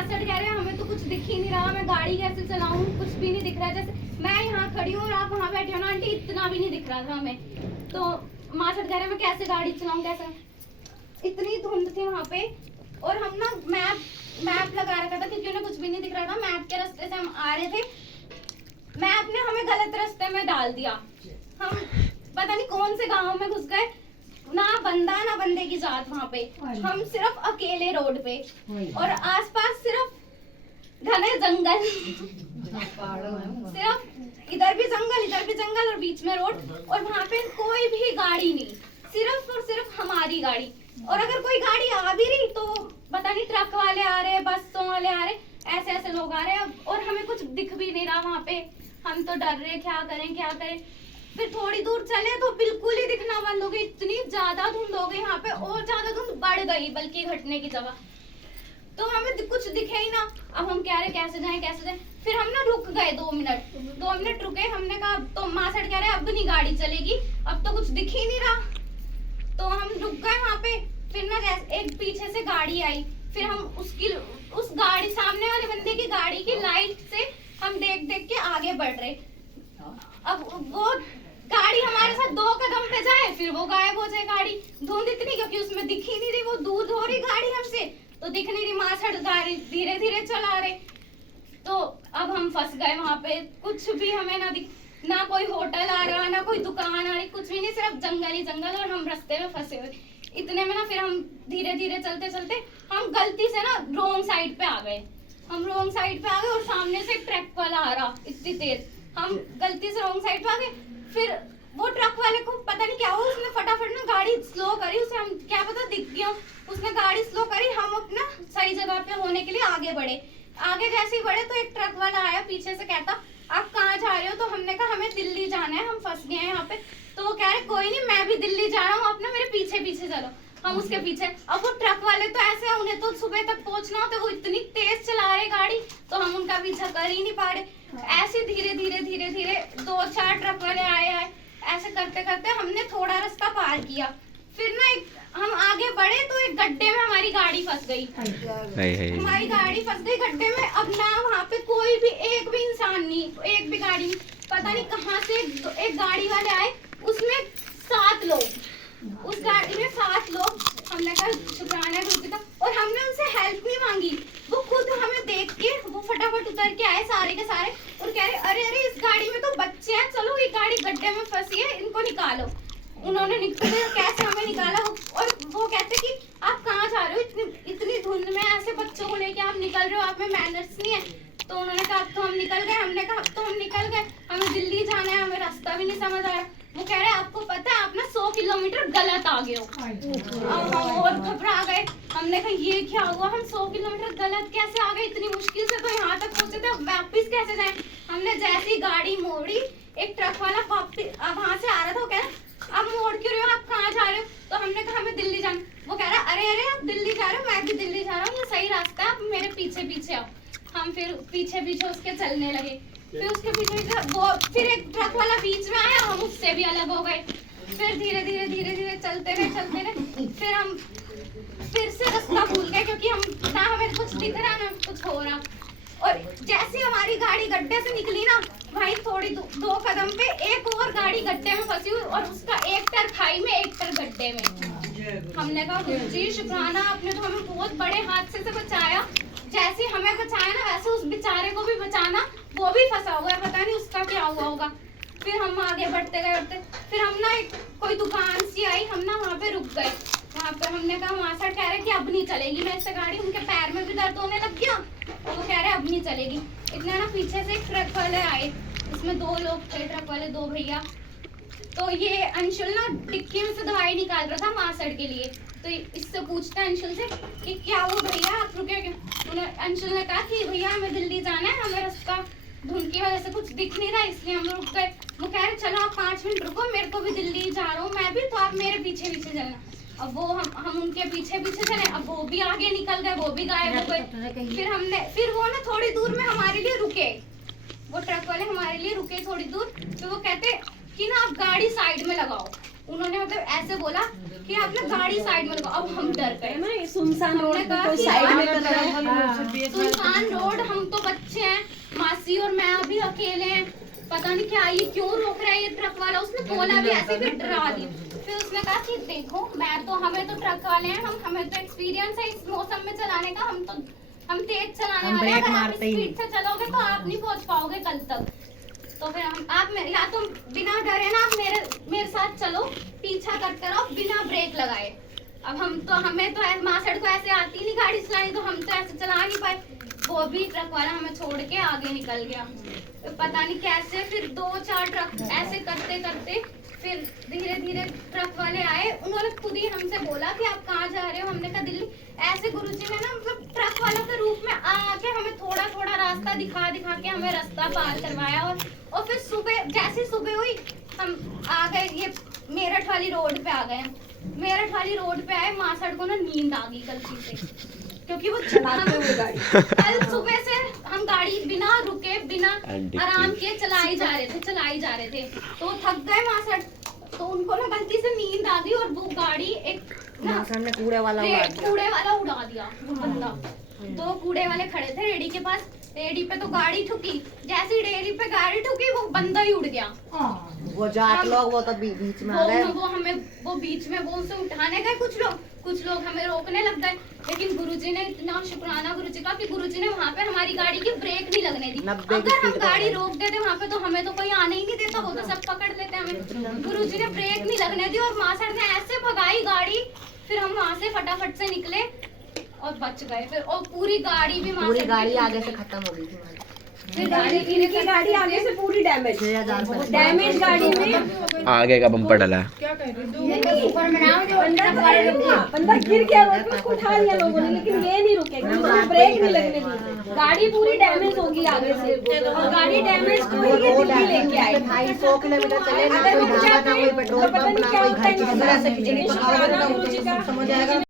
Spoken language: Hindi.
मास्टर कह रहे हैं हमें तो कुछ दिख ही नहीं रहा, मैं गाड़ी कैसे चलाऊं, कुछ भी नहीं दिख रहा। जैसे मैं यहाँ खड़ी हूँ और आप वहाँ बैठे हो ना आंटी, इतना भी नहीं दिख रहा था हमें। तो मास्टर कह रहे हैं मैं कैसे गाड़ी चलाऊं, कैसे, इतनी धुंध थी वहाँ पे। और हम ना मैप लगा रखा था क्योंकि उन्हें कुछ भी नहीं दिख रहा था। मैप के रास्ते से हम आ रहे थे, मैप ने हमें गलत रास्ते में डाल दिया। हम पता नहीं कौन से गांव में घुस गए, ना बंदा ना बंदे की जात वहाँ पे। हम सिर्फ अकेले रोड पे और आसपास सिर्फ घने जंगल सिर्फ इधर भी जंगल और बीच में रोड, और वहाँ पे कोई भी गाड़ी नहीं, सिर्फ और सिर्फ हमारी गाड़ी। और अगर कोई गाड़ी आ भी रही तो पता नहीं ट्रक वाले आ रहे, बसों वाले आ रहे, ऐसे ऐसे लोग आ रहे हैं और हमें कुछ दिख भी नहीं रहा वहाँ पे। हम तो डर रहे क्या करें। फिर थोड़ी दूर चले तो बिल्कुल ही दिखना बंद हो गई, इतनी ज्यादा धुंध हो गई यहाँ पे, और ज्यादा धुंध बढ़ गई बल्कि घटने की जगह। तो हमें कुछ दिखे ही ना। अब हम कह रहे कैसे जाएं। फिर हम ना रुक गए 2 मिनट रुके। हमने कहा, तो मास्टर कह रहे अब नहीं गाड़ी चलेगी, अब तो कुछ दिख ही नहीं रहा। तो हम रुक गए वहाँ पे। फिर ना जैसे एक पीछे से गाड़ी आई, फिर हम उस गाड़ी, सामने वाले बंदे की गाड़ी की लाइट से हम देख के आगे बढ़ रहे। अब वो गाड़ी हमारे साथ 2 कदम पे जाए फिर वो गायब हो जाए गाड़ी। धुंध इतनी क्योंकि उसमें दिख ही नहीं रही, वो दूर हो रही गाड़ी हमसे तो दिख नहीं रही। मास्टर गाड़ी धीरे धीरे चला रहे। तो अब हम फंस गए वहाँ पे, कुछ भी हमें ना दिख, ना कोई होटल आ रहा, ना कोई दुकान आ रही, कुछ भी नहीं, सिर्फ जंगल ही जंगल, और हम रास्ते में फंसे हुए। इतने में ना फिर हम धीरे धीरे चलते हम गलती से ना रोंग साइड पे आ गए। और सामने से ट्रक वाला आ रहा इतनी तेज, हम गलती से रोंग साइड पे आ गए। फिर वो ट्रक वाले को पता नहीं क्या हुआ, उसने फटाफट ना गाड़ी स्लो करी, उसे हम क्या पता दिख गया, उसने गाड़ी स्लो करी। हम अपना सही जगह पे होने के लिए आगे बढ़े। आगे जैसे ही बढ़े तो एक ट्रक वाला आया पीछे से, कहता आप कहाँ जा रहे हो? तो हमने कहा हमें दिल्ली जाना है, हम फंस गए हैं यहाँ पे। तो वो कह रहे कोई नहीं, मैं भी दिल्ली जा रहा हूँ, अपना मेरे पीछे चलो। हम उसके पीछे। अब वो ट्रक वाले तो ऐसे, उन्हें तो सुबह तक पहुंचना होता है, वो इतनी तेज चला रहे गाड़ी, तो हम उनका पीछा कर ही नहीं पा रहे। ऐसे धीरे धीरे 2-4 ट्रक वाले आए। ऐसे करते हमने थोड़ा रास्ता पार किया। फिर ना हम आगे बढ़े तो एक गड्ढे में हमारी गाड़ी फंस गई। हमारी गाड़ी फंस गई गड्ढे में। अब ना वहाँ पे कोई भी एक भी इंसान नहीं, एक भी गाड़ी नहीं। पता नहीं कहाँ से एक गाड़ी वाले आए, उसमें 7 लोग, उस गाड़ी में 7 लोग। हमने कहा शुक्राना गुरु का, और हमने उनसे हेल्प नहीं मांगी, वो खुद हमें देख के वो फटाफट उतर के आए सारे के सारे, और कह रहे अरे इस गाड़ी में तो बच्चे हैं, चलो ये गाड़ी गड्ढे में फंसी है, इनको निकालो। उन्होंने कैसे हमें निकाला। और वो कहते कि आप कहाँ जा रहे हो, इतनी धुंध में ऐसे बच्चों को लेके आप निकल रहे हो, आप में मैनर्स नहीं है। तो उन्होंने कहा अब तो हम निकल गए। हमने कहा अब तो हम निकल गए, हमें दिल्ली जाना है, हमें रास्ता भी नहीं समझ आ रहा। वो कह रहे आपको पता है आप ना 100 किलोमीटर गलत आ गए हो। अब हम और घबरा गए। हमने कहा ये क्या हुआ, हम 100 किलोमीटर गलत कैसे आ गए, इतनी मुश्किल से तो यहाँ तक पहुंचे थे, वापिस कैसे जाए। हमने जैसी गाड़ी मोड़ी, एक ट्रक वाला वहां से आ रहा था, वो कह रहा अब मोड़ क्यों रहे हो, आप कहाँ जा रहे हो? तो हमने कहा हमें दिल्ली जाना। वो कह रहा अरे आप दिल्ली जा रहे हो, मैं भी दिल्ली जा रहा हूँ, ये सही रास्ता है, आप मेरे पीछे आओ। हम फिर पीछे उसके चलने लगे। फिर उसके पीछे वो फिर एक ट्रक वाला बीच में आया, हम उससे भी अलग हो गए। फिर धीरे धीरे चलते रहे। फिर हम फिर से रास्ता भूल गए क्योंकि हम ना हमें कुछ दिख रहा ना कुछ हो रहा। और जैसे हमारी गाड़ी गड्ढे से निकली ना, वहीं थोड़ी 2 कदम पे एक और गाड़ी गड्ढे में फंसी हुई, और उसका एक टर खाई में, एक टर गड्ढे में। हमने कहा गुरुजी शुक्राना, आपने तो हमें बहुत बड़े हादसे से बचाया। जैसे हमें बचाया ना वैसे उस बेचारे को भी बचाना, वो भी फंसा हुआ है, पता नहीं उसका क्या हुआ होगा। फिर हम आगे बढ़ते गए। फिर हम ना कोई दुकान सी आई, हम ना वहाँ पे रुक गए। वहाँ पे हमने कहा वहाँ से कह रहे कि अब नहीं चलेगी मैं इससे गाड़ी, उनके पैर में भी दर्द होने लग गया, तो वो कह रहे अब नहीं चलेगी। इतने ना पीछे से एक ट्रक वाले आए, इसमें 2 लोग थे, ट्रक वाले 2 भैया। तो ये अंशुल ना डिक्की में से दवाई निकाल रहा था मासड़ के लिए। तो इससे पूछता है अंशुल से कि क्या वो भैया आप रुके क्यों? अंशुल ने कहा कि भैया हमें दिल्ली जाना है, हमें रास्ता धुंध की वजह से कुछ दिख नहीं रहा, इसलिए हम रुक गए। वो कह रहे चलो आप 5 मिनट रुको, मेरे को भी दिल्ली जा रहा हूँ मैं भी, तो आप मेरे पीछे चलना। अब वो हम उनके पीछे चले। अब वो भी आगे निकल गए, वो भी गायब हो गए। फिर वो ना थोड़ी दूर में हमारे लिए रुके, वो ट्रक वाले हमारे लिए रुके थोड़ी दूर। तो वो कहते कि ना आप गाड़ी साइड में लगाओ, उन्होंने मतलब ऐसे बोला कि आप ना गाड़ी साइड में लगाओ। अब हम डर गए ना, ये सुनसान रोड हमने कहा को कि साइड में यार, कर रहा है। सुनसान रोड, हम तो बच्चे हैं, मासी और मैं अभी अकेले हैं, पता नहीं क्या ये क्यों रोक रहा है ये ट्रक वाला। उसने बोला भी ऐसे भी डरा दी। फिर उसने कहा कि देखो हमें तो ट्रक वाले हैं, हमें तो एक्सपीरियंस है इस मौसम में चलाने का, हम तेज चलाने वाले हैं, अगर आप स्पीड से चलोगे तो आप नहीं पहुंच पाओगे कल तक। तो फिर या तो बिना डरे ना आप मेरे साथ चलो, पीछा करते रहो बिना ब्रेक लगाए। अब हमें तो मासड़ को ऐसे आती नहीं गाड़ी चलानी, तो हम तो ऐसे चला नहीं पाए। वो भी ट्रक वाला हमें छोड़ के आगे निकल गया। तो पता नहीं कैसे फिर 2-4 ट्रक ऐसे करते करते फिर धीरे धीरे ट्रक वाले आए। उन्होंने खुद ही हमसे बोला कि आप कहाँ जा रहे हो। हमने कहा दिल्ली। ऐसे गुरुजी ने ना मतलब ट्रक वालों के रूप में आके हमें थोड़ा थोड़ा रास्ता दिखा के हमें रास्ता पार करवाया। और फिर जैसे सुबह हुई हम आ गए ये मेरठ वाली रोड पे आ गए। मेरठ वाली रोड पे आए, मासड़ को ना नींद आ गई गलती से, क्योंकि वो चलाते हुए गाड़ी कल सुबह से हम गाड़ी बिना रुके बिना आराम किए चलाई जा रहे थे। तो वो थक गए मासड़, तो उनको ना गलती से नींद आ गई और वो गाड़ी एक सामने कूड़े वाला उड़ा दिया वो बंदा। 2 कूड़े वाले खड़े थे रेडी के पास, रेडी पे तो गाड़ी ठुकी, जैसे ही रेडी पे गाड़ी ठुकी वो बंदा ही उड़ गया। वो जाट लोग वो तो बीच में आ गए। वो बीच में वो उसे उठाने गए कुछ लोग हमें रोकने लग गए। लेकिन गुरुजी ने इतना शुक्राना गुरुजी का कि गुरुजी ने वहाँ पे हमारी गाड़ी की ब्रेक नहीं लगने दी। अगर हम गाड़ी रोक देते वहाँ पे तो हमें तो कोई आने ही नहीं देता, वो तो सब पकड़ लेते हमें। गुरुजी ने ब्रेक नहीं लगने दी और मासड़ ने ऐसे भगाई गाड़ी। फिर हम वहाँ से फटाफट से निकले और बच गए। फिर और पूरी गाड़ी आगे से खत्म हो गई थी। फिर गाड़ी आगे से पूरी डैमेज गाड़ी में आगे का बम्पर डला है। बंदा गिर गया, उसको उठा लिया लोगों ने, लेकिन ये नहीं रुके, ब्रेक नहीं लगने दी। गाड़ी पूरी डैमेज होगी आगे से, और गाड़ी डैमेज को ही ये दिल्ली लेके आए। 250 किलोमीटर चले ना, कोई ढाबा ना कोई पेट्रोल पंप ना कोई घर की समझ आएगा।